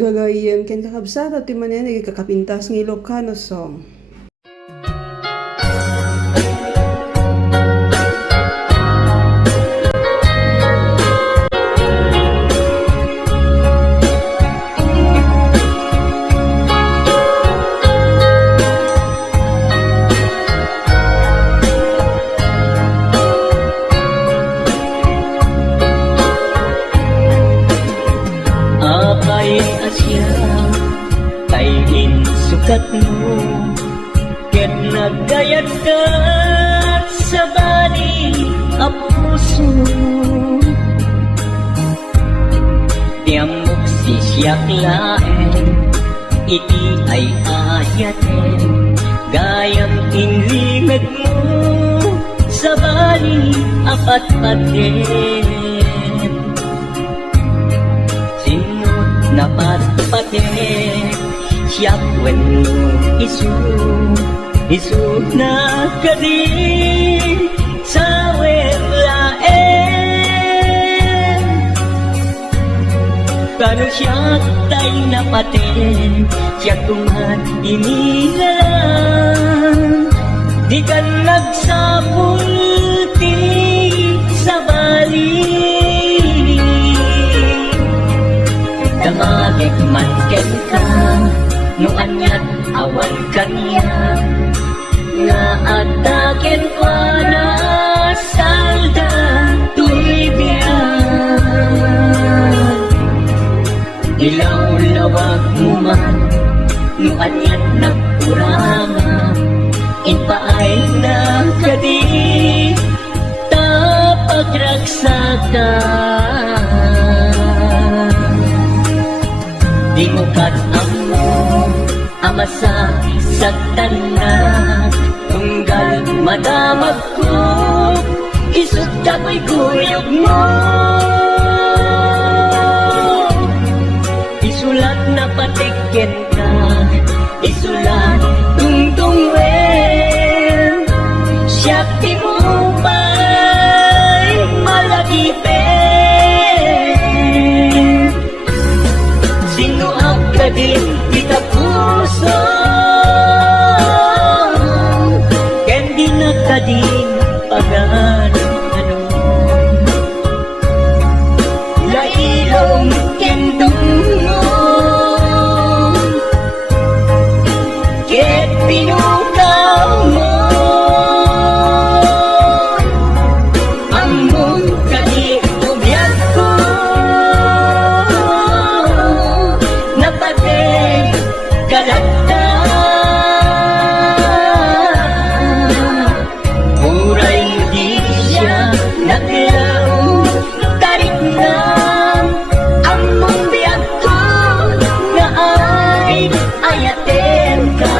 Gagayem ken kakabsat at timanen kakapintas ng Ilocano song. Sukat mo, ket nagayat ka sa bali a puso. Tiamok si siyak laen, iti ay ayaten, gayam inlimag mo sa bali apat paten. Sinot na patpaten, siyak when isu na kadi sa welaen. Kano siyak tay napaten, siyak kumat inilalang, di ka nagsapulti sa bali. Damagik man ken ka, no anyat awan kanya, nga ataken kwa na salda tuibyan. Ilaw-lawag mo man, no anyat nagkurama, inpaay na kadi tapagragsakan. Di mo katamo amasa sa tanan, tunggal madamag ko, isut ako'y guyog mo. Isulat na patikin ka, isulat tungtung wen, siyak di mo ba'y malagipin. Sino ang kadin kita puso, ken di na kadin pagano lailong ken dungong, ket pinukaw mo among kadin ubiyag ko. Uray di siya naglaw, tarik na among biyag ko, nga ay ayaten ka.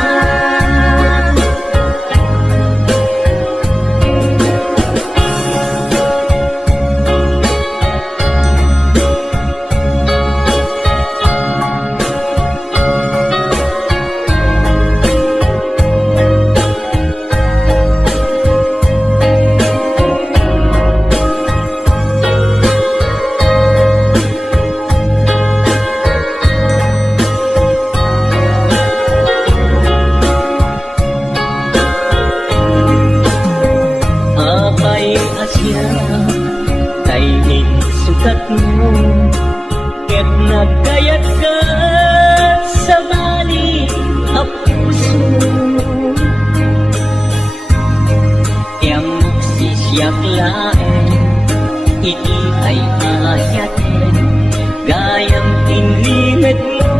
Sukat mo, ket nagkayat ka sa bali a puso. Tiamok si siyak laen, iti ay ayaten, gayam inlimit mo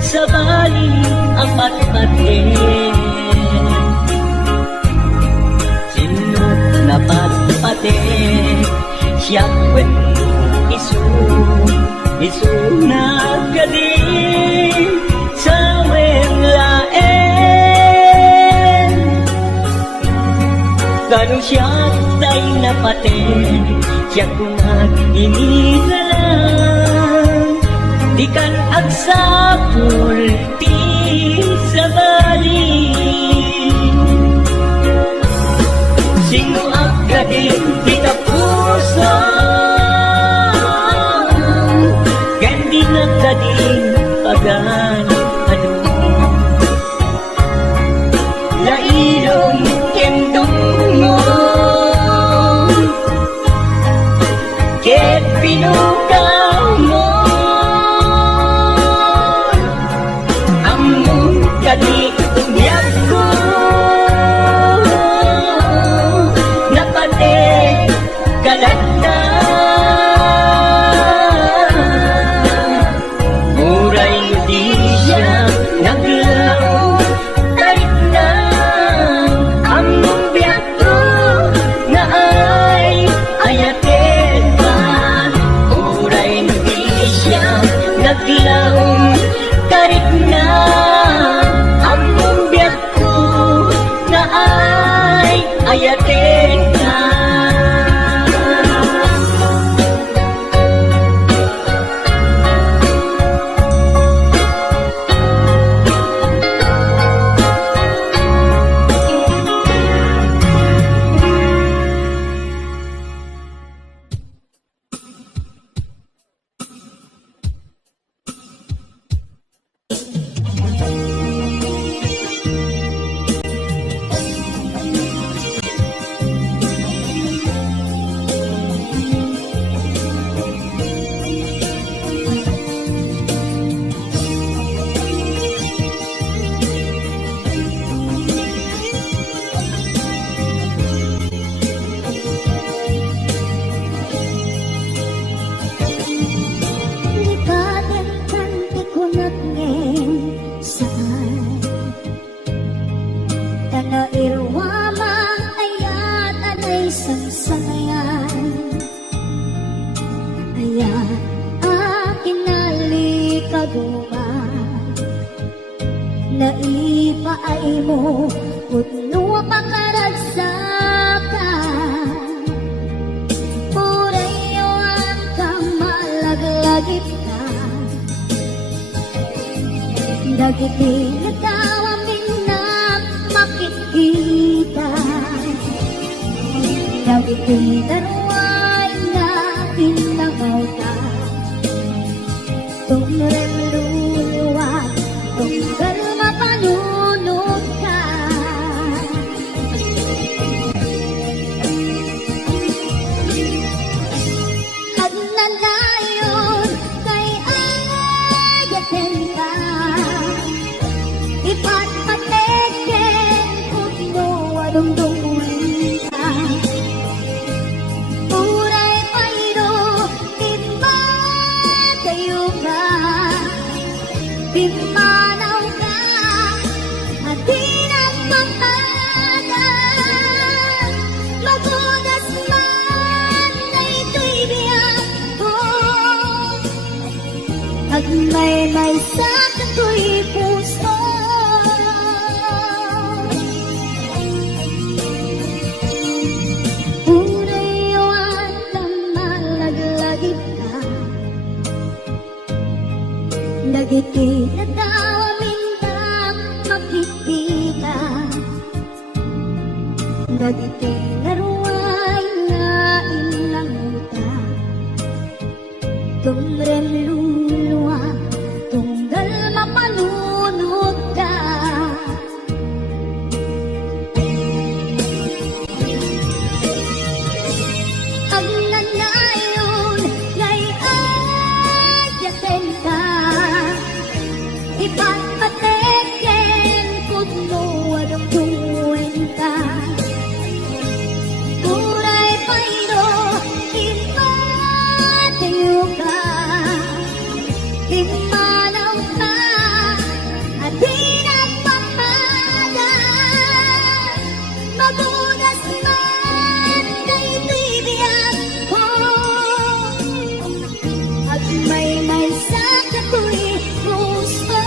sa bali apat paten. Sinot na patpaten, siyak when isu na kadi sa welaen. Ganong siyak tay napaten, siyak kumat inilalang, di kan agsapulti sa bali. Sino ang kadin kita puso, kadi pagan ano lailong kendong mo ket pinukaw mo among kadi unyag ko napate kalagda muray di siya naglao tarik na among biyak ko na ay ayatin pa muray di siya naglao tarik na among biyak ko na ay ayatin ka naipaay mo putno pakaragsakan purayon ka malaglagip ka dagiti nagkawamin na makikita dagiti darway na pinagaw ka tumrem luluwat tunggal mapanunod ka at nanayon kay ayatin ka ipatpateken kutno adungdungan ka uray paydo timba kayo ka Pimanaw ka at di nagpapalagan magugas man na ito'y biyak ko at may sa kato'y puso urayon na malaglagip ka dagiti nadawamin kang makikita dagiti naruay na inamuta tumrem luluwa tunggal mapanunod ka ang nanayon ngay ayaten ka ipatpateken kutno adungdungan ka uray paydo impatayo ka imanaw ka at di nagpapalagan magunas man na ito'y biyak ko at may sa kato'y puso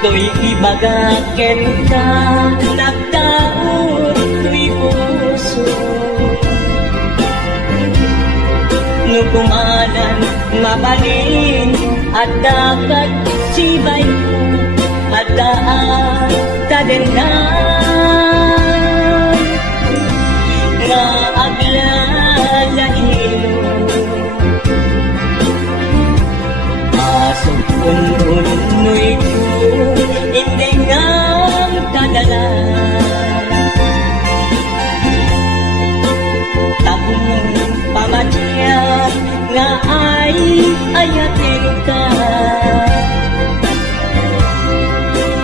To'y ibagaken ka, nagtaon to'y puso. Nukumanan, mabalin, at dapat sibay ko, at daan tadenan. Nga aglalaino, asok ununoy ko, hindi nga kadala. Tapong pamatya nga ay ayatin ka.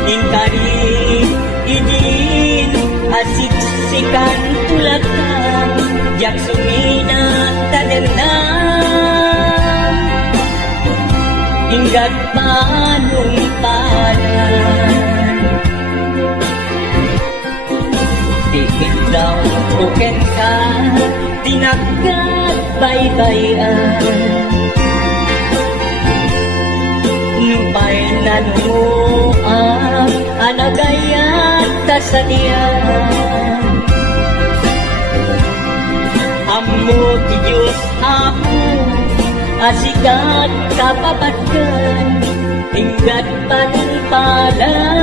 Ingkari idin asiksikan tulad ka, yak sumina tadenan. Inggat panumpanan, tikit daw buken ka, tinagkat baybayan. Nupay na numuang, anagayat tasadian. Amo ti Diyos ako, asikat kapapatkan, inggat panumpalan.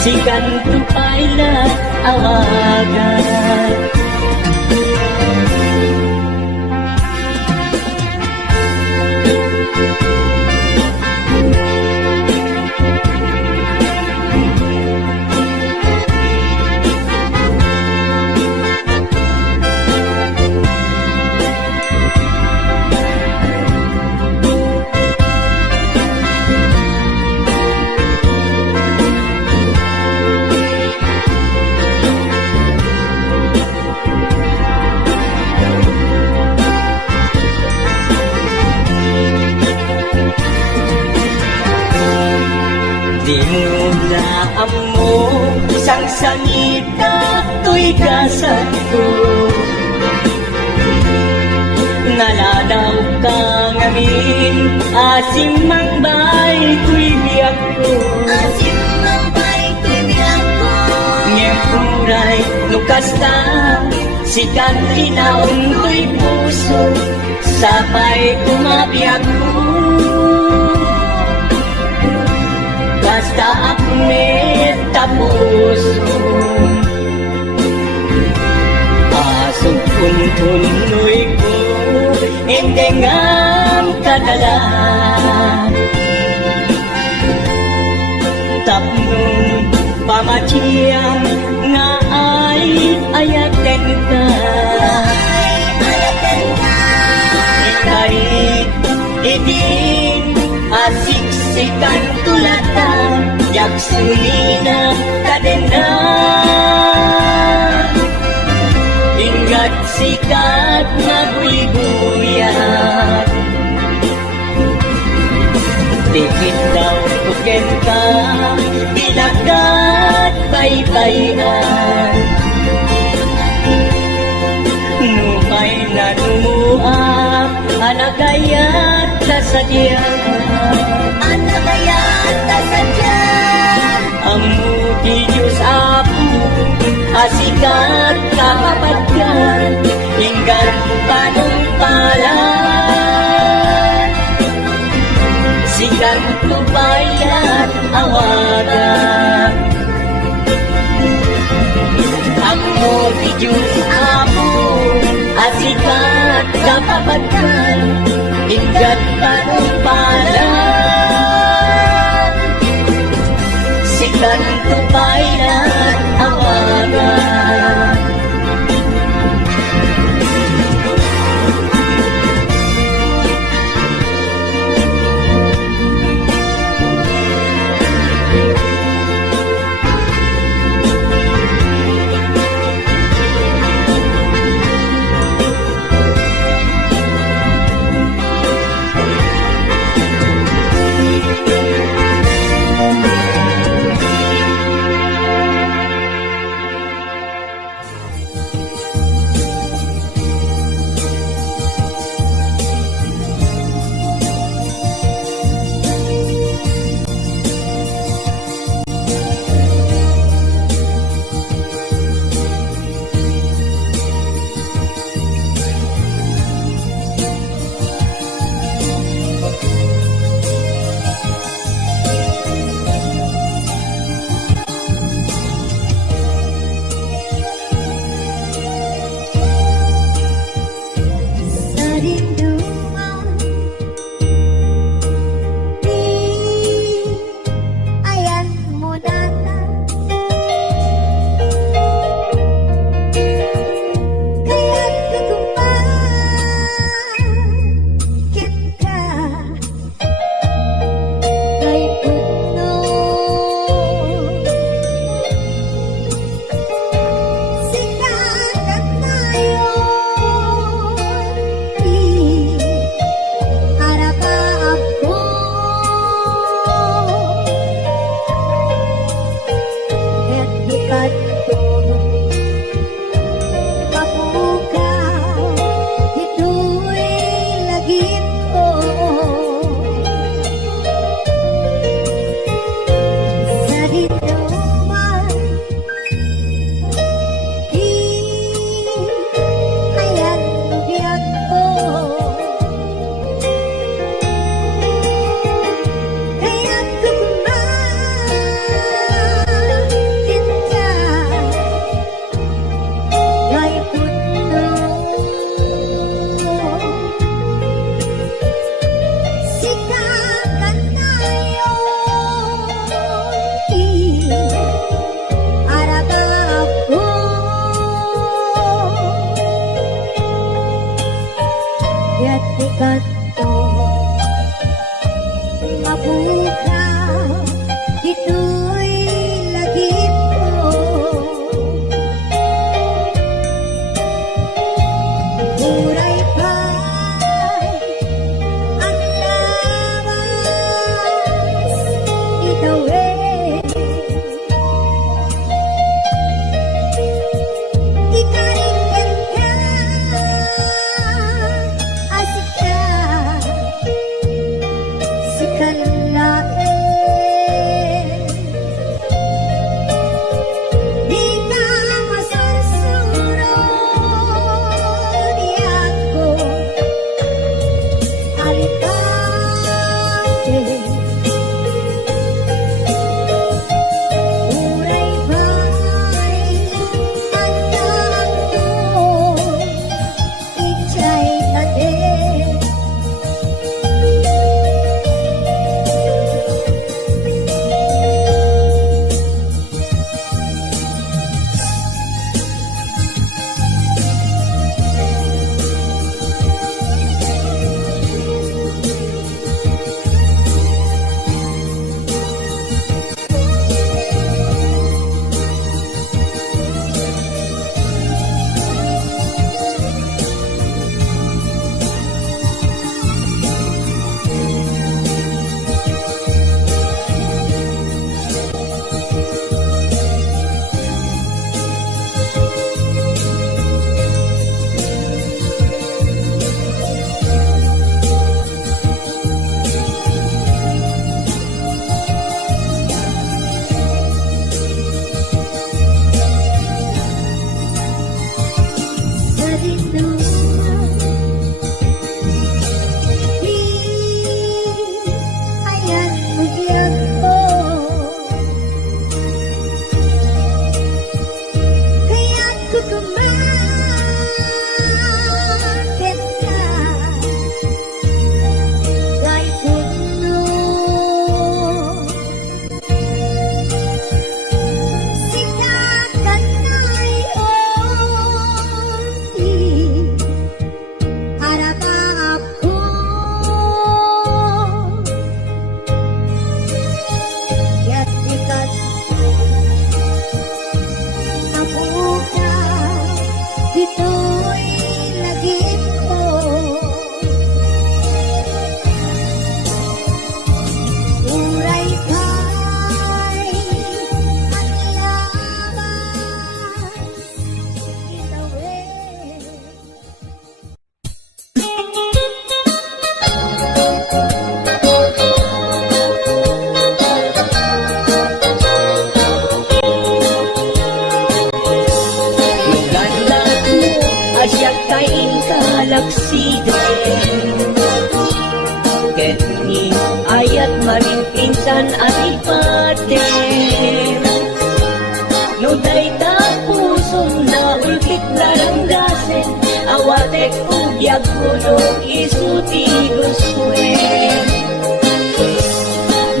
Sikan tupay na awagan. Di mo na amo, sang sangita to'y kasad ko. Naladaw ka ngamin, asim mang bay to'y biyak ko. Asim ang bay ko'y biyak ko. Ngepuray lukas ta, sikat linaon to'y puso, sabay kumabiyak ko. Basta akmet tapuso, asog puntunoy ko, hindi ngam kadala. Tapnong pamatiyang nga ay ayaten ka. Ayaten ka. Ikay idin asiksikan tulatan, yak sumina tadenan. Inggat sikat maguyguyan, tikit daw tuken ka, dinagat baybayan. Nupay na numuak, anagayat kasadyan. Anagayat kasadyan. Amo ti Diyos apo, asikat kapapatyan, inggat panumpalan. Sikat tubayan awagan. Amo ti Diyos apo, asikat kapapatyan, inggat panumpalan. Sikat tubayan awagan. Sikakan tayo Araga ako Yati kato Mabuka Ito'y lagip ko Buray pa ang lawas itawid Ikaringgan ka asik ka si kalain Di ka masusunod di ako alikate Uray ba'y andang ko itsa'y tatin Sa dinungan Di ayan ugyag ko Kaya't kukumakit ka Kay puno Sikakan tayo Araga ako Yati kato Mabuka Dito'y lagip ko Uray kay ang lawas itawid Lugalag mo asyak kain kalaksiden Ket ni ayat marin pinsan alipaten No dayta pusong na ulkit naranggasen Awatek ugyag kulong isuti guswen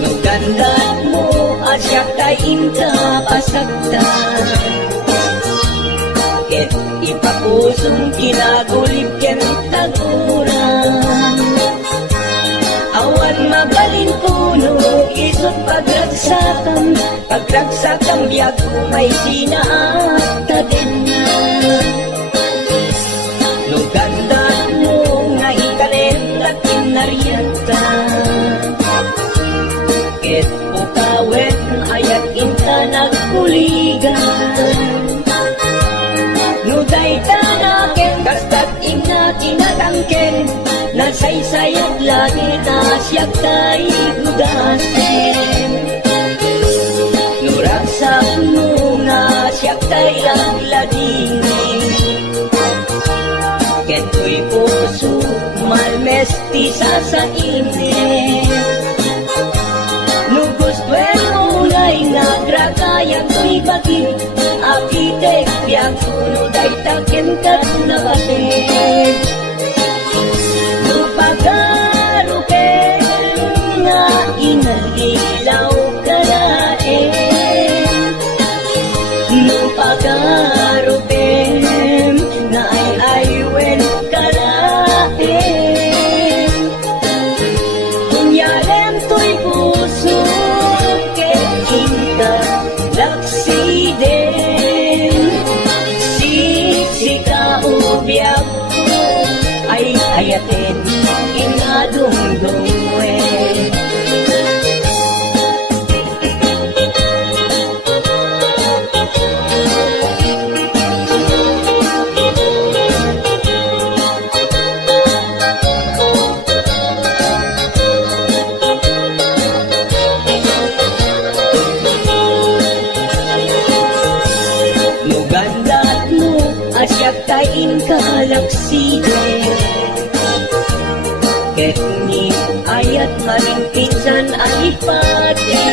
No gandat mo asyak kain kapasagtan Ket ipapusong kinagulip ken taguran Awan mabalin puno isot pagragsakam biag may sinaata din na No gandat mo nga ikanen at kinariata Ket pukawet ayat inta nagkuligan No dayta naken kastat inga tinatangken Nasaysayat lagi na siyak tayo gugasen No raksak mo nga siyak tayo ladingin Keto'y puso malmestisa sa init No gustuin mo nga'y nagragayan to'y bagin Akitek biyak kuno day takin kat na batin No pagaruke ayat maring pinsan ay pati.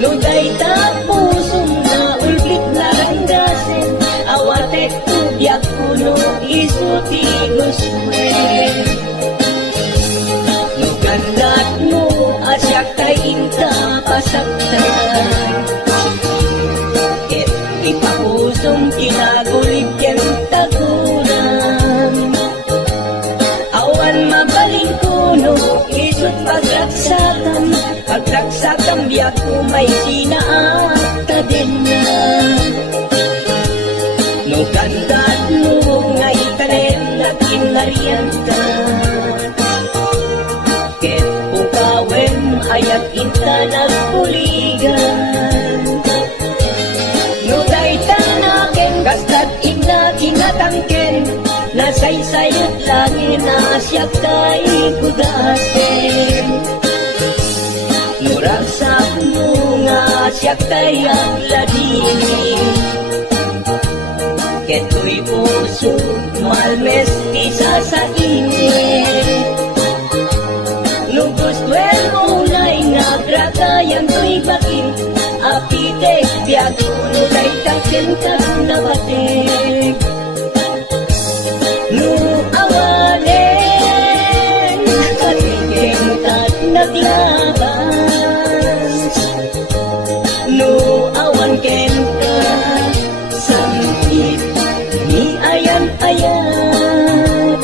Nuday tapusong na ulbit na ranggasin, awatek tubyak kuno isuti guswe. Nugandat mo asyak kay inta pasaktan, ipapusong kinagulig yung taguran. Awan mabaling kuno, isut pagraksakan biyak ko may sinaata din na. Nugandat mo nga itanem na kinarianta, ket ukawen ayat inta nagpuligan. Nuday tanaken kastat ina kinatangken, nasaysayot langin na siyak tay kudasen. Nuragsak mo nga siyak tay ang ladini, keto'y puso malmes isa sa init. Nung gustuel mo na'y nagragayan to'y bakin, apitek biyak nulay takin kag nabatek. Nung awanen katigeng kag naglabas, nung awan ken ka sangkit ni ayan-ayan,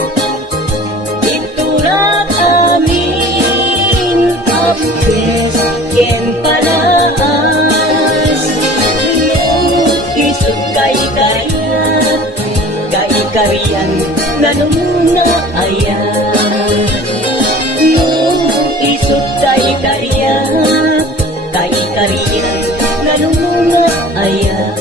iturat amin apes ken palaas. Nung isut kay-kariyan nanumuna ayan. Nung isut kay-kariyan nanumuna ayan.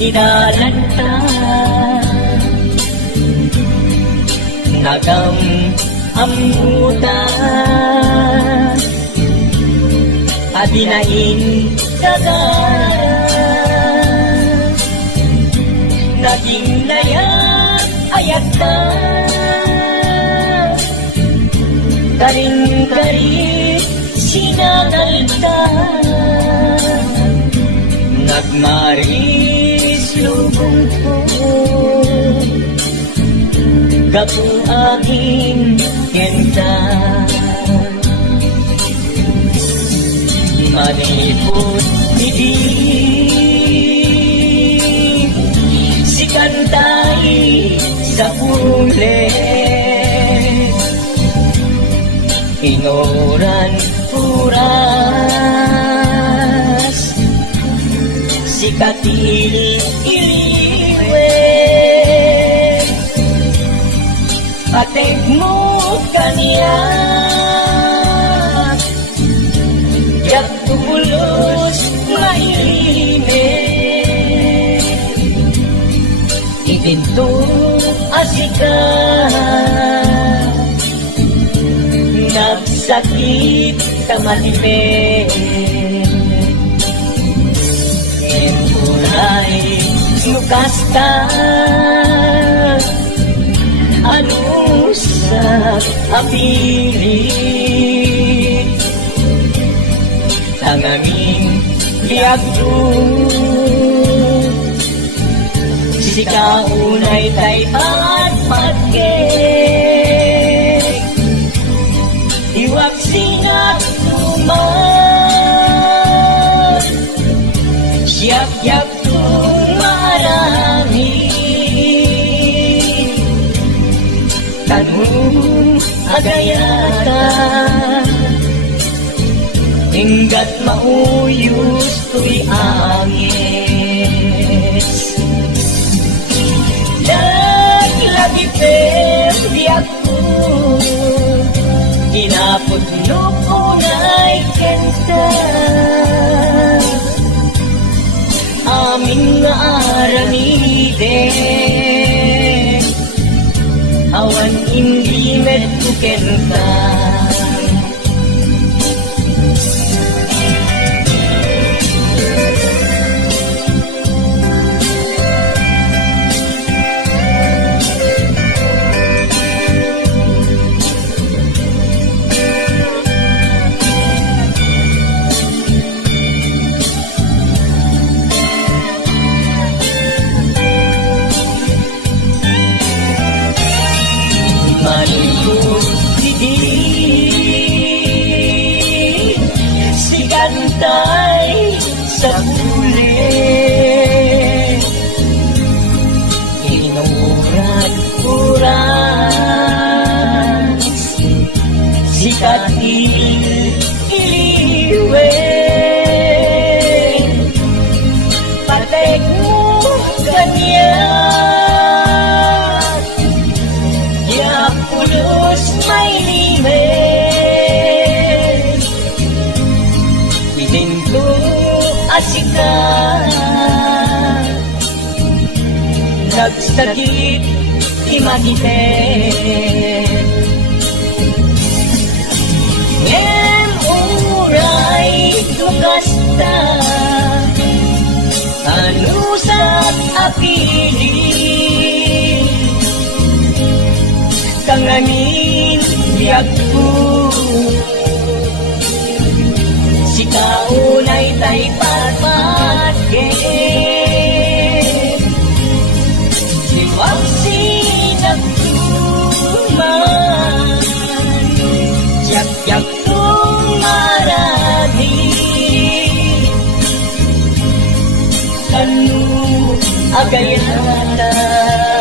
dinalanta nagam amuta adinain dagara naging layak ayat ka karing-karit sinagalta nagmaris lubong ko kapu aking kenta manipot hindi si kantay sa ulit inoran puras si katil iliwe patek mo kanya yak tubulos mailime itinto asika nagsakit kamalime Empulay lukas ka ano sa apilit tanganging liagdo sikaunay tay patpatgek iwag sinat tuman siyak-yak kong marami tanong agayata hinggat mauyos to'y angis naglagipin di ako kinaputlo ko na'y kenta amin nga aramiden awan hindi medukenta si kantay sa bulit inurat-urat si katil iliwe patek mo kanya pulos may lime itinto asika nagsakit imagitin ngem uray tukasta anusat apili kanganin liagpo si kaunay tay patpatgek liwag sinagtuman yak-yak kong marami kanu agayatan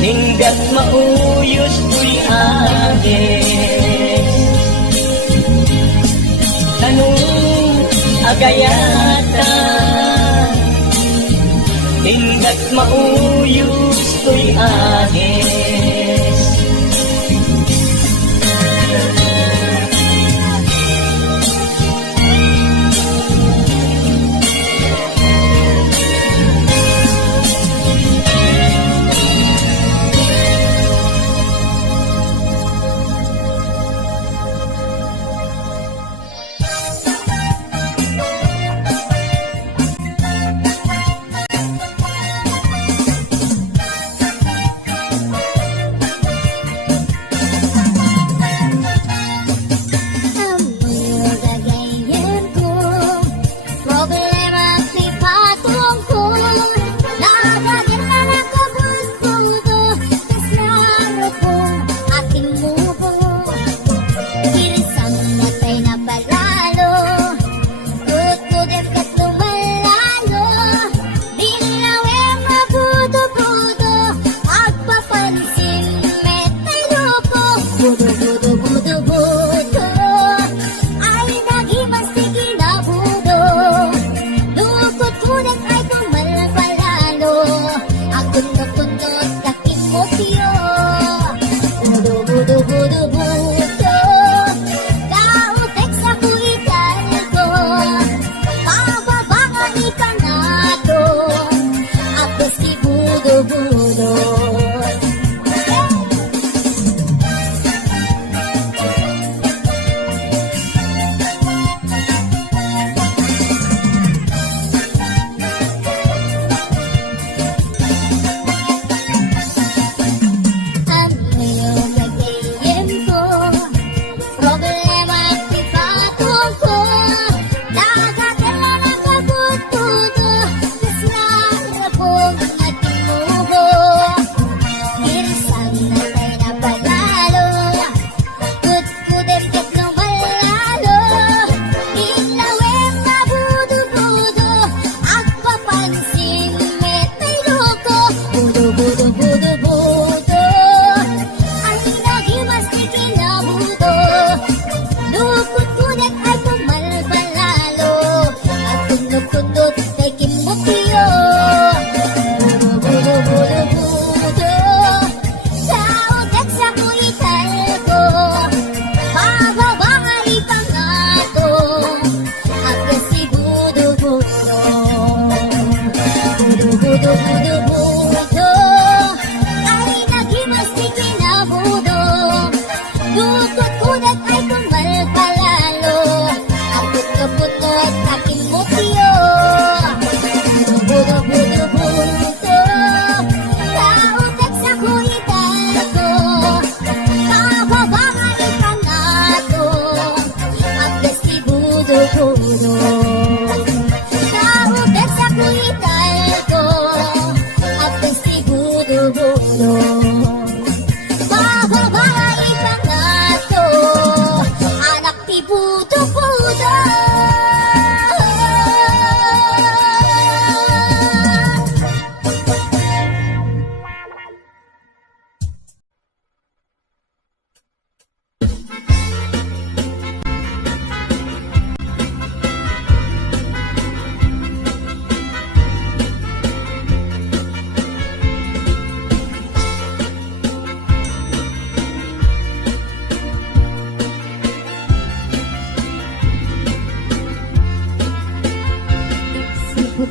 hinggat mauyos to'y agis tanong agayatan hinggat mauyos to'y agis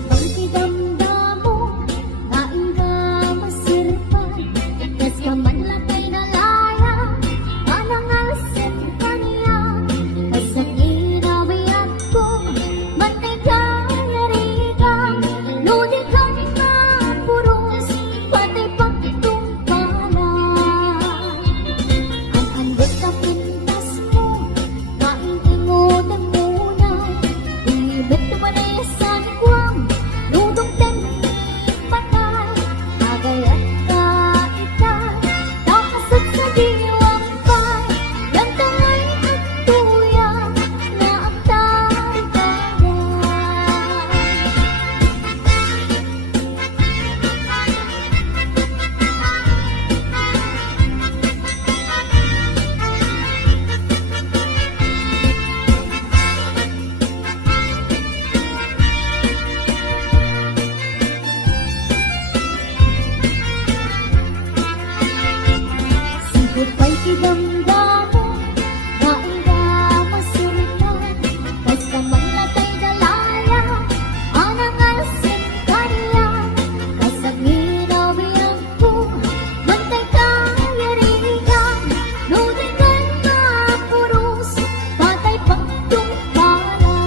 pagki damdamo, lain ka masirpan, kas ka man latay nalaya, anang alsin kaniya, kasang inabayat ko, matay ka narigang, ludi ka na puros, patay pagtungkala. Ang anggot ka pintas mo, mainimod ang munay, ibig tumanay sa nigwang, ludong tempi patay, agayat ka itay, nakasat sa diwang pay, yang tangay at tuya, na ang tarigaya. Sipot pa'y kidamdamo, lain ka masiritan, kas ka man latay dalaya, anang alsin kaniya, kasang inabayang ko, bantay ka yarigan, ludi ka na puros, patay pagtungkala.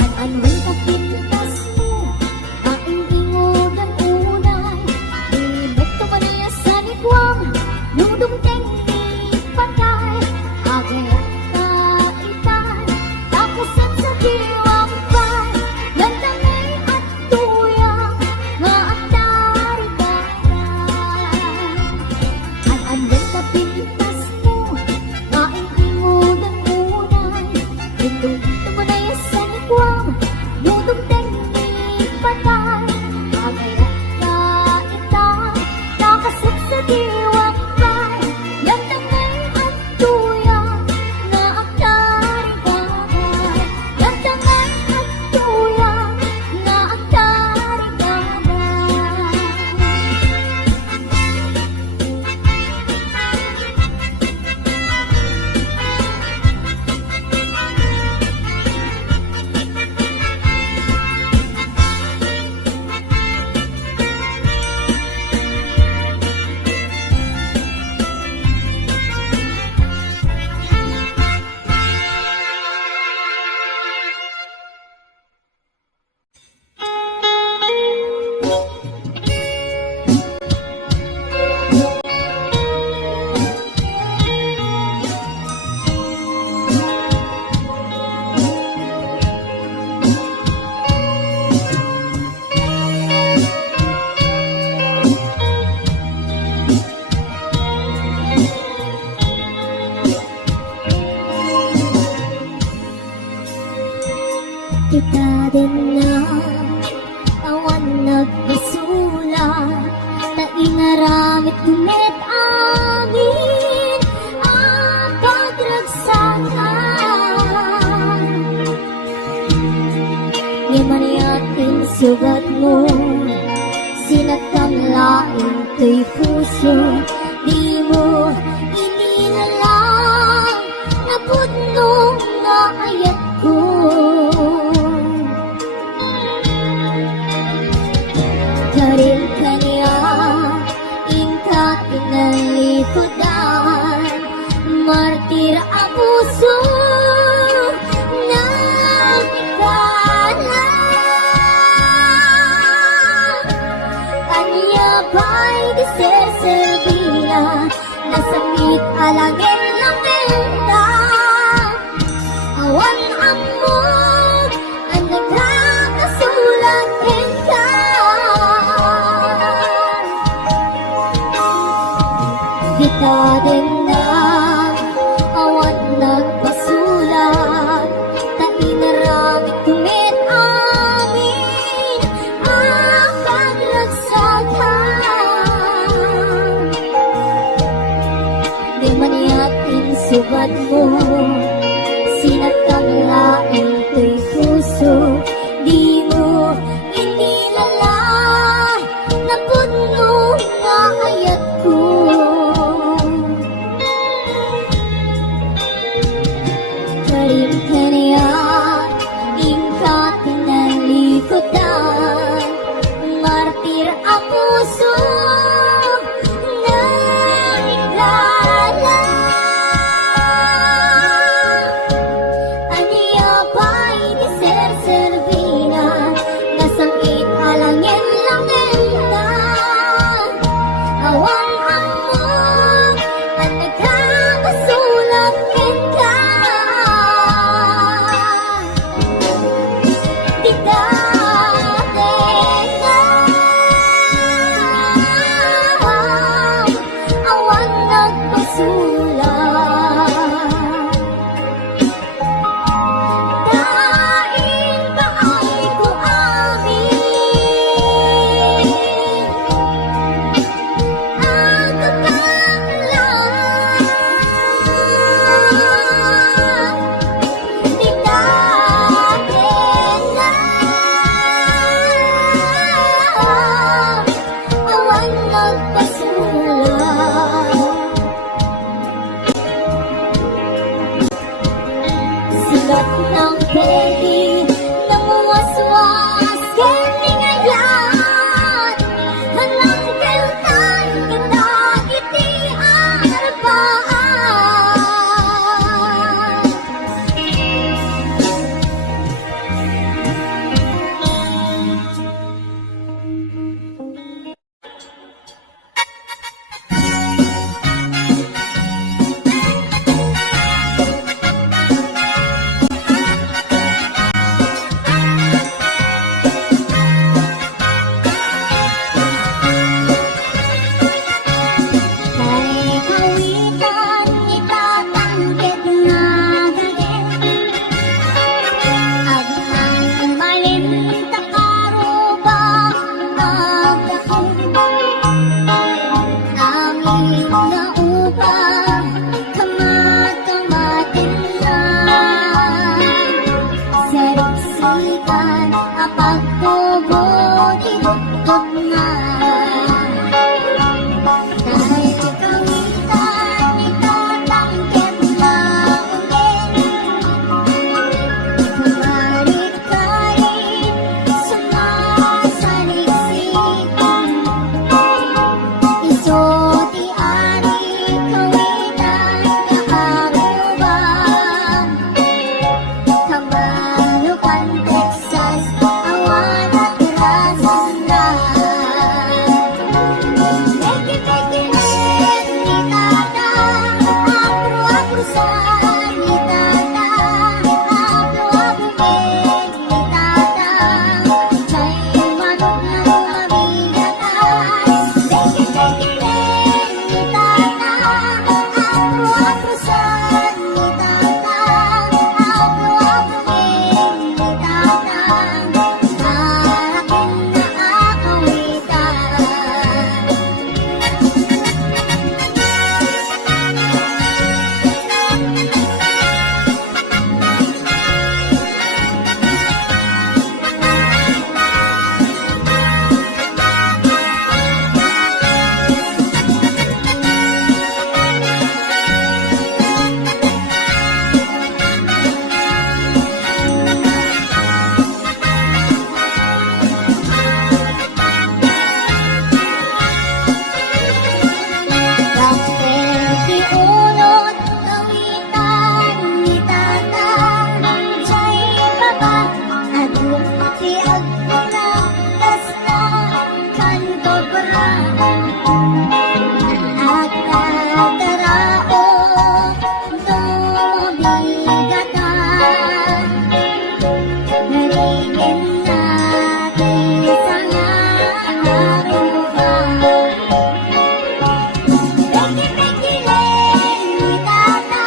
An-anong kapintas mo, kaingingod ang unay, ibig tumanaya sa nigwang, ludong tempi patay, agayat ka itay, takasat sa diwang pay, gantangay at tuya, nga ang tarigaya. An-anong kapintas mo, kaingingod ang unay, ibig tumanaya sa nigwang, ludong tempi patay, agayat ka itay, takasat sa diwang pay, gantangay at tuya, nga ang tarigaya. Gantangay at tuya, nga ang tarigaya. Kita din na awan nagbasula, taingaramit kumit angin ang pagragsakan. Yaman yakin sugat mo, sinatamlain kay puso, di mo ininalang na putnong na ayat ko. Karil kaniya, ingka pinalikodan, martir ang puso na ikalan. Kaniya ba'y diseservina, nasangit alangin lang nila, awan tugod higugtod na. Dahil kawitan itatangkit na ulit, balik-balik sumasaliksik. Iso ti ari kawitan kaaruban, Kamanukan, Texas, awan at rasandan. Peke-peke rin ni tata, apro-aprosan ni tata, apro-abumeng ni tata, may manok na lumabigatan. Peke-peke rin ni tata, apro-aprosan ni tata, apro-abumeng ni tata, akin na akawitan. Kapwerte unot kawitan ni tata, siya'y baba adumati agpula, basta kantobra. At tatarao dumabigatan, narinig natin sa aruban. Peke-peke rin ni tata,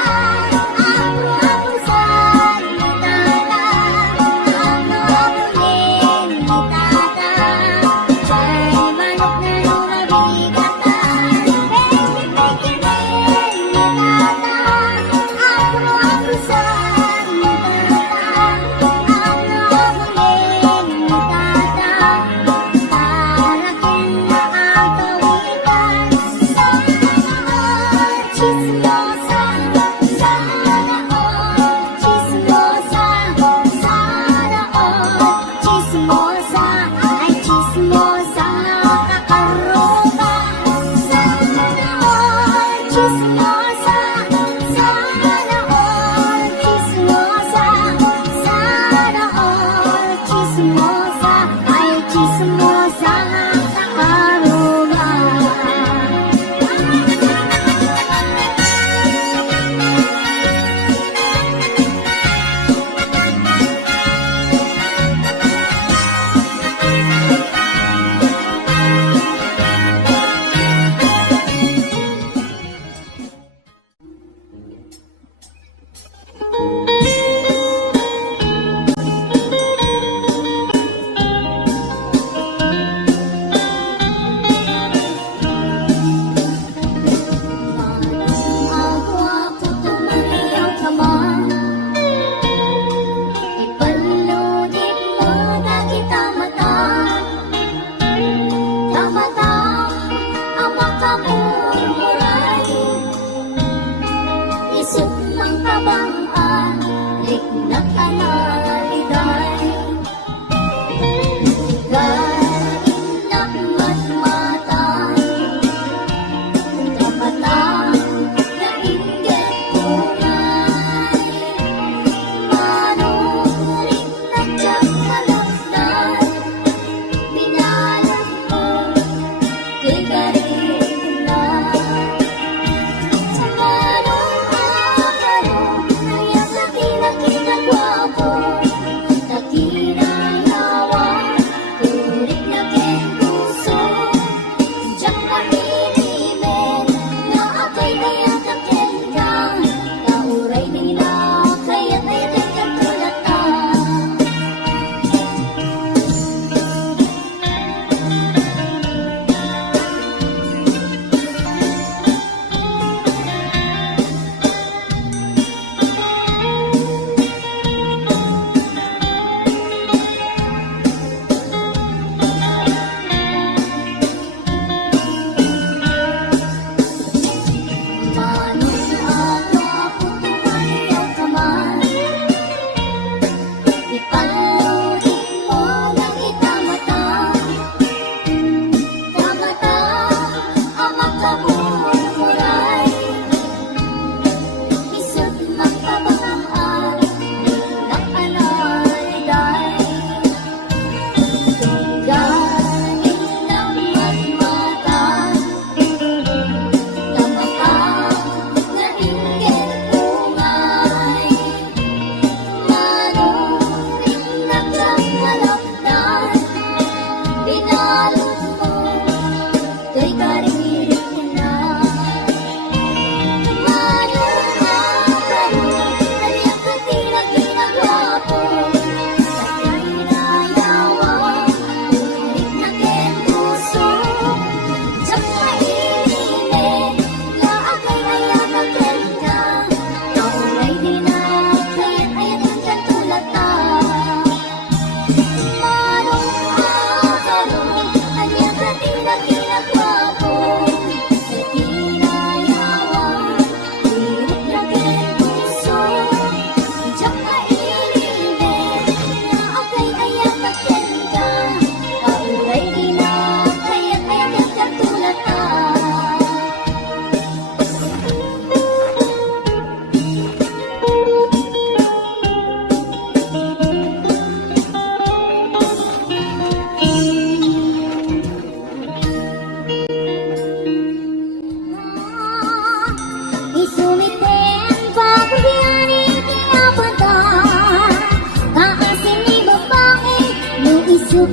apro-aprosan ni tata, apro-abumeng ni tata, may manok na lumabigatan. Peke-peke rin ni tata, apro-aprosan ni tata, apro-abumeng ni tata, parating na akawitan. Chismosa, sana all, chismosa, sana all, chismosa, ay chismosa nakakaroba. Sana all, chismosa, sana all, chismosa, sana all, chismosa, ay chismosa nakakaroba.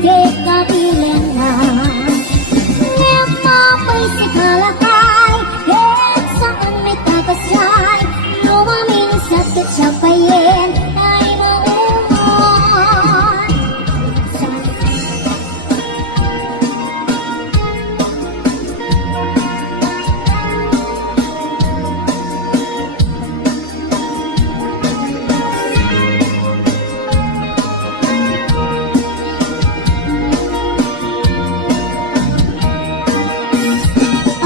kay kabilang na ngayon mapay si kalakay kahit saan may tagasay lumamin sa tatsapayin ay maumon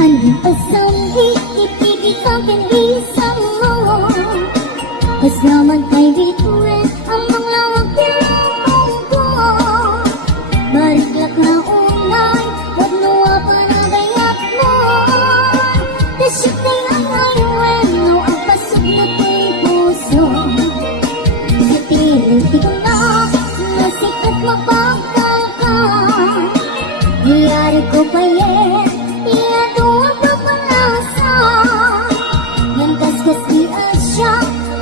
Anong pasambi, ipigit ang pinisa mo Kas naman kay bituin ang mga wagpilong ko Bariklak na unay, wag nawa pa na gayat mo Desip na lang ayuin, no ang pasok na ko'y puso Sa pilit ko na, nasikat mapagkal ka Hiyari ko pa yan Kaskas di asya,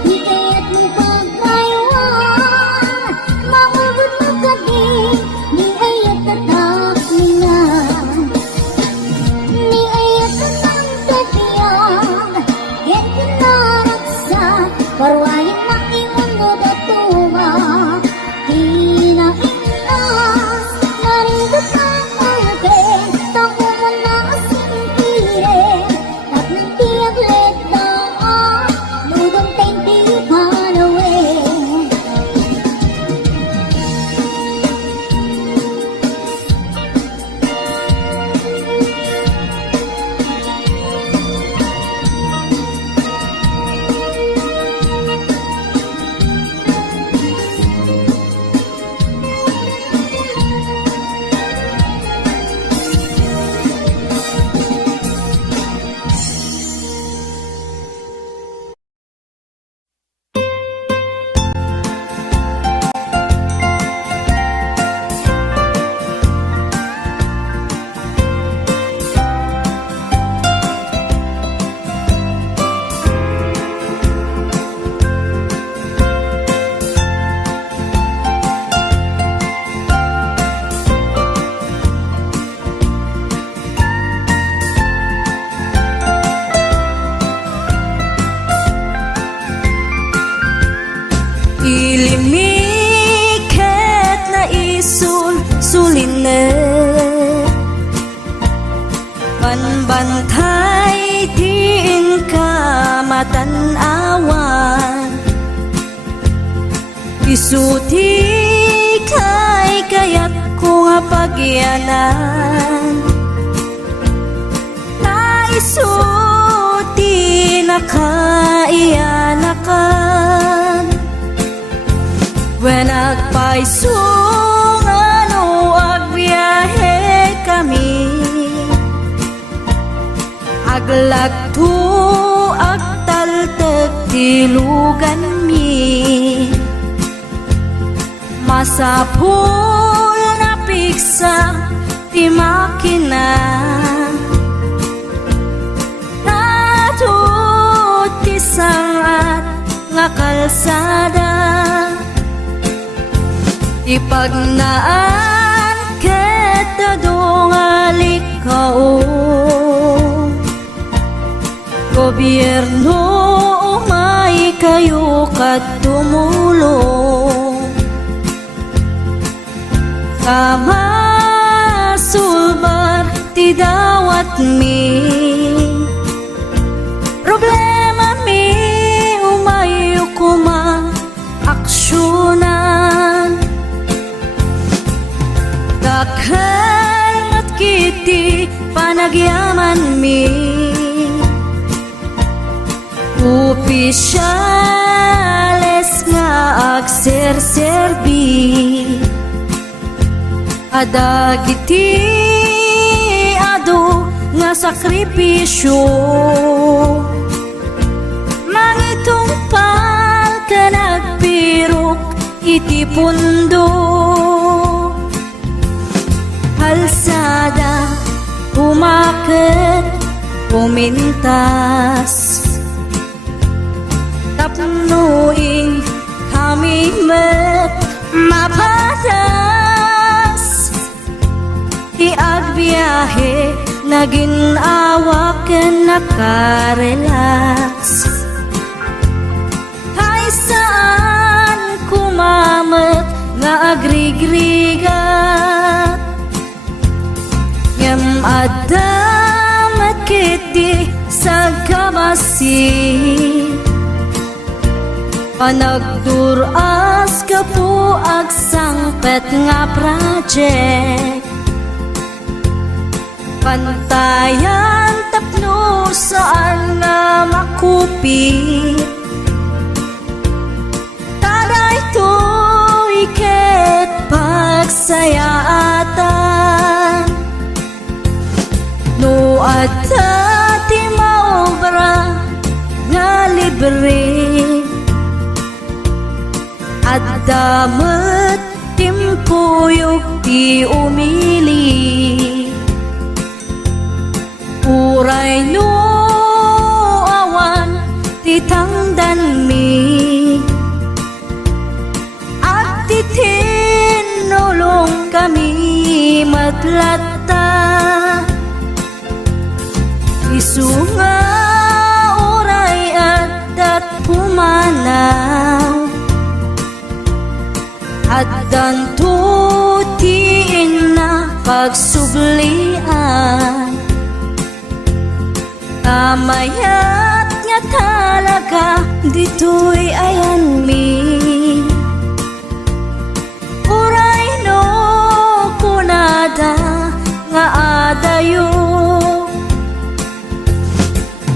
di kaya't mong pagkayuan Mangabot mo ka din, di ayat tatak nila Di ayat tatang tatiyag, yan pinaraksa Parwayin na iundo datuwa, di na inas Marigot ang akin, tango mo na asing pirin At nang tiyag leta Don't think you run away. Ilimikhet na sulinet Panbantay diin ka matanawan Isuti kay kayat ko nga pagyanan Naisuti na kaiyanakan When agpaisong ano agbiyahe kami Aglagto agtaltag tilugan mi Masapul na piksa ti makina Natuti sangat nga kalsada Ipagnaan kita dongalik kao Gobyerno umay kayo kat tumulong Kamasulbar ti dawat mi Problema mi umayo kuma aksyonan Dakhan at kiti panagyaman mi Opisyales nga agserserbi Adagiti ado nga sakripisyo Mangitumpal ka nagpirok iti pundo Halsada umakit pumintas Tapnuin hamimet mapatas biyahe naginawa ken nakarelax. Hay saan kumamet nga agrigrigat, ngem adamet kiti sa kabasi. Panagduras ka po ag sangpet nga project, pantayan tapno saan nga makupit. Taday to'y ket pagsayaatan, no adda ti maobra nga libre. At damat timpuyog ti umili, uray no awan ti tangdan mi, at ti tinulong kami matlatta. Isu nga uray at pumanaw, at danto tiin na pagsublian. Tamayat nga talaga dito'y ayan mi, uray no kunada nga adayo,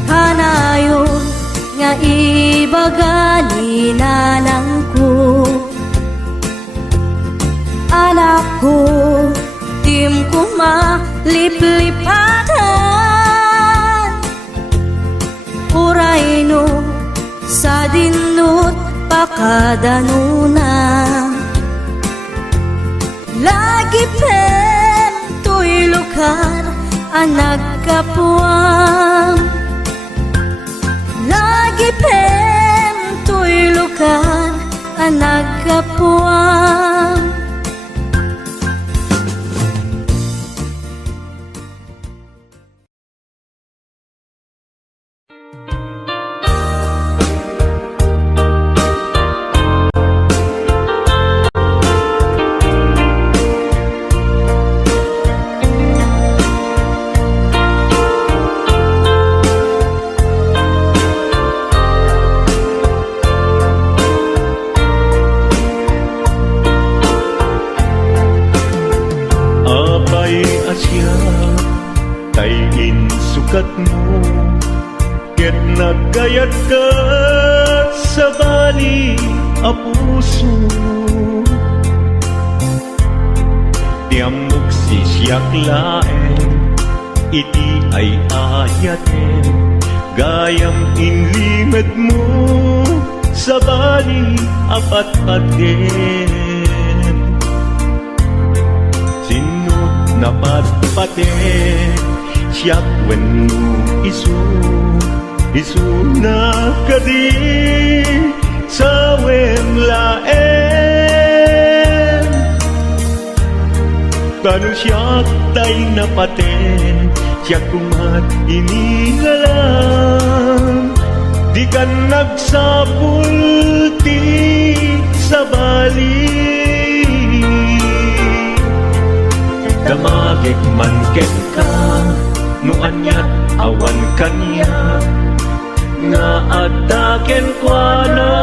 hanayon nga ibagani na lang ko. Anak ko, tim ko maliplipatan, uray no sa dinut pakadanuna. Lagi pen to'y lugar ang nagkapuang, lagi pen to'y lugar ang nagkapuang. Sukat mo, ket nagkayat ka sa bali a puso. Tiamok sisyak laeng, iti ay ayaten, gayam inlimed mo sa bali apat-paten. Sinut na patpaten, siyak wenno isu na kadi sa wemlaen. Tanu siyak tay napaten, siyak kumat inigalam, di kan nagsapul ti sa bali. Damagik man ken ka, no anyat awan kanya, nga ataken kwa na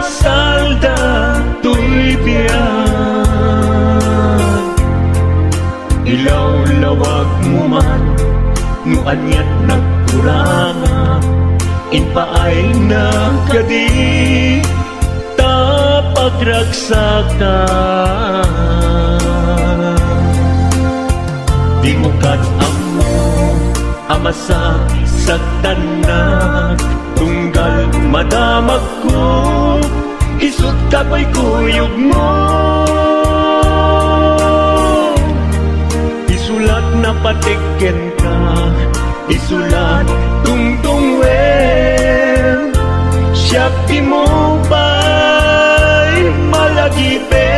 salda tuy biyan. Ilaw-lawag mo man, no anyat nagkuranga, inpaay na kadi tapagragsakan. Di mo kat-amo amasa sa tanak, tunggal madamag ko, isut ka ko'y kuyog mo. Isulat na patiken ka, isulat tungtungwen, siyak di mo ba'y malagipen.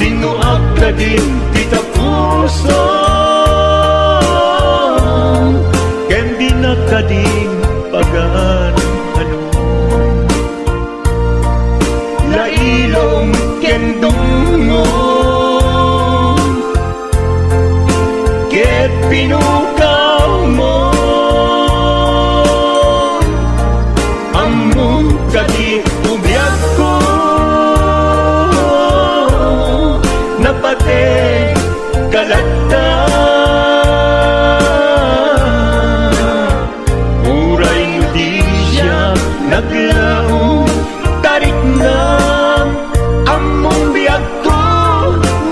Sino agad kadin kita puso ken di na kadin pagan ano lailong ken dungong ket pinukaw mo among kadi ubiyag ko napate kalata uray mo di siya naglaong tarik na among biyag ko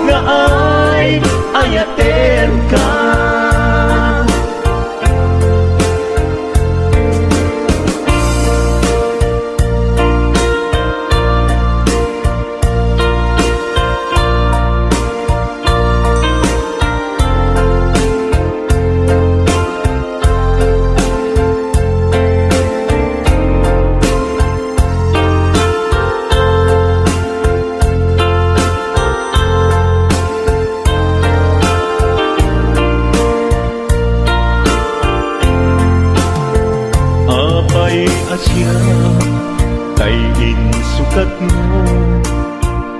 nga ay ayaten ka asya kay insukat mo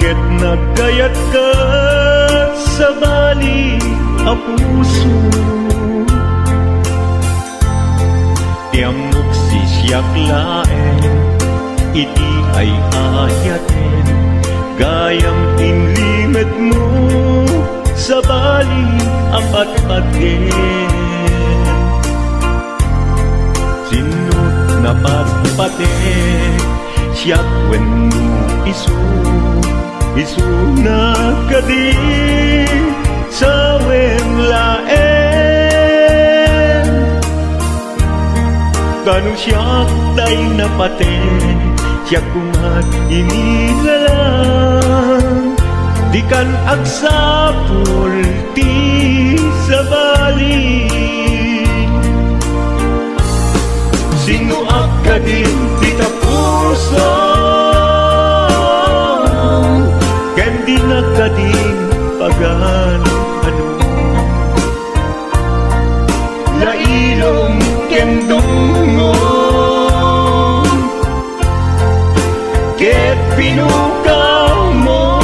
ket nagkayat ka sa bali a puso tiamok si siyak laen iti ay ayaten gayam inlimet mo sa bali apat-paten sinut napatpate siyak wenno isu na kadi sa laen kanu siyak day napate siyak kumat inilalang di kan agsapul ti sa bali sino akadin kita puso ken di na kadin pagan ano lailong ken dungong ket pinukaw mo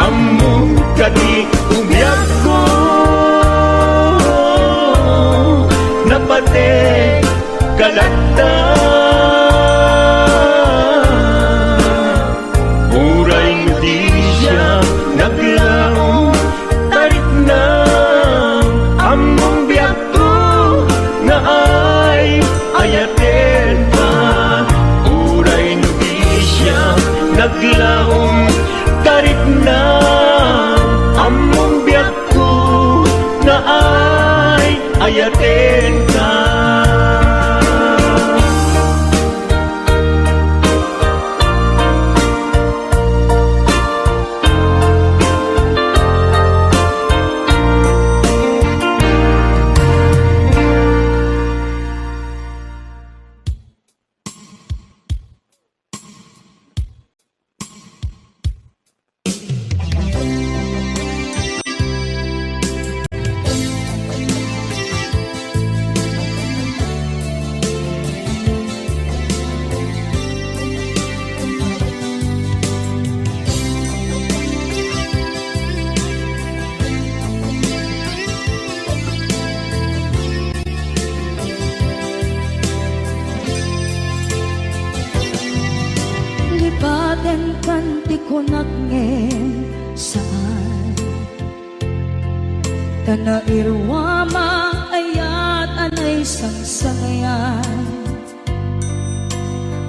among kadi umiyag ko napate kalata uray mo di siya naglaong tarik na among biyag ko na ay ayaten ka uray mo di siya naglaong tarik na among biyag ko na ay ayaten ka Lipaten kanti ko nagngem saan Tana irwama ayat anay sangsangayan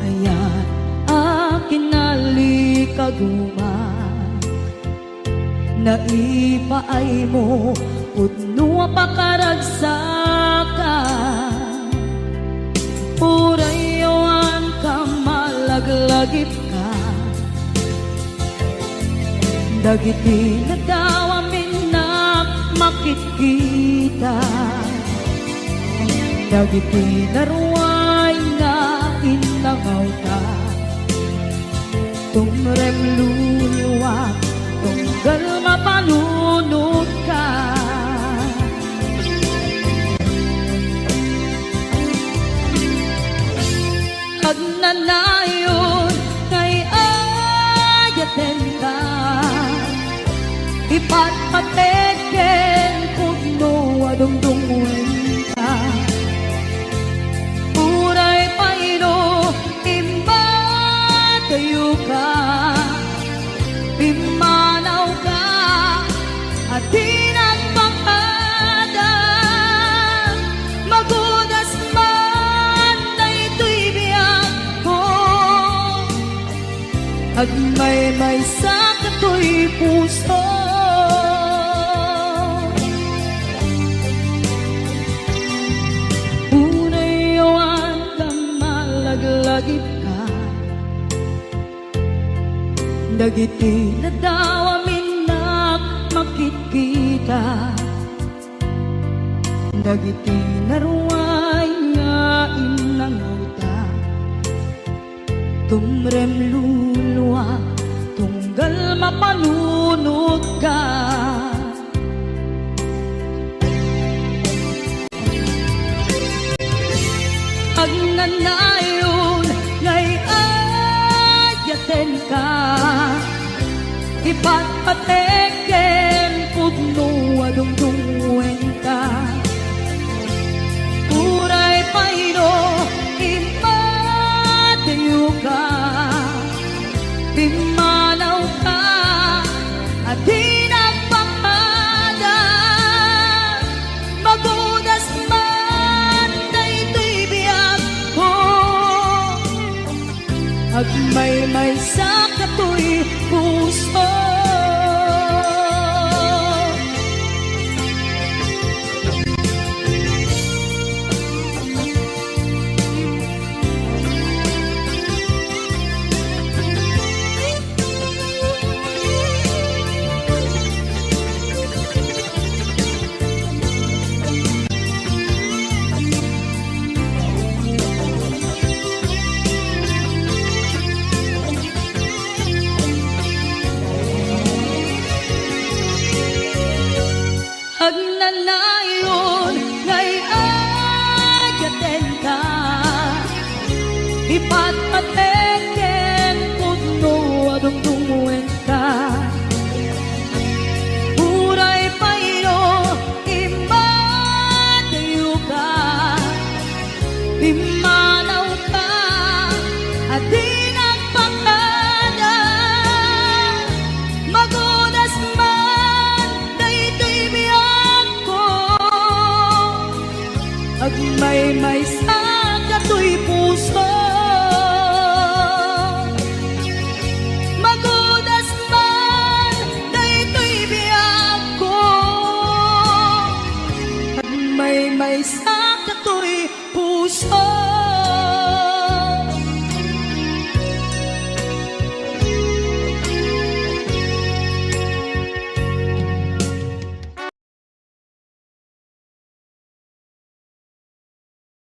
Ayat akin nalikaguma Naipaay mo pudno pakaragsakan Purayawan ka malaglagip ka Dagiti na daw amin na makikita Dagiti na ruway na inangaw ka Tumrem lulu nanayon kay ayaten ka ipatpateken pugno adungdungwen ka uray paino imbatayo ka pimanaw ka at tinagpangada magudas man na ito'y biyak ko at may sa kato'y puso unay yawan ka malaglagip ka dagiti na daw aminak makikita dagiti naruay nga inangauta tumrem luluwa tunggal mapanunot ka pag nanayon ngay ayaten ka ipatpateken pugno adungdungwen ka uray paino impatayo ka pimanaw ka at tinagpangada magudas man na ito'y biyak ko at may sa kato'y puso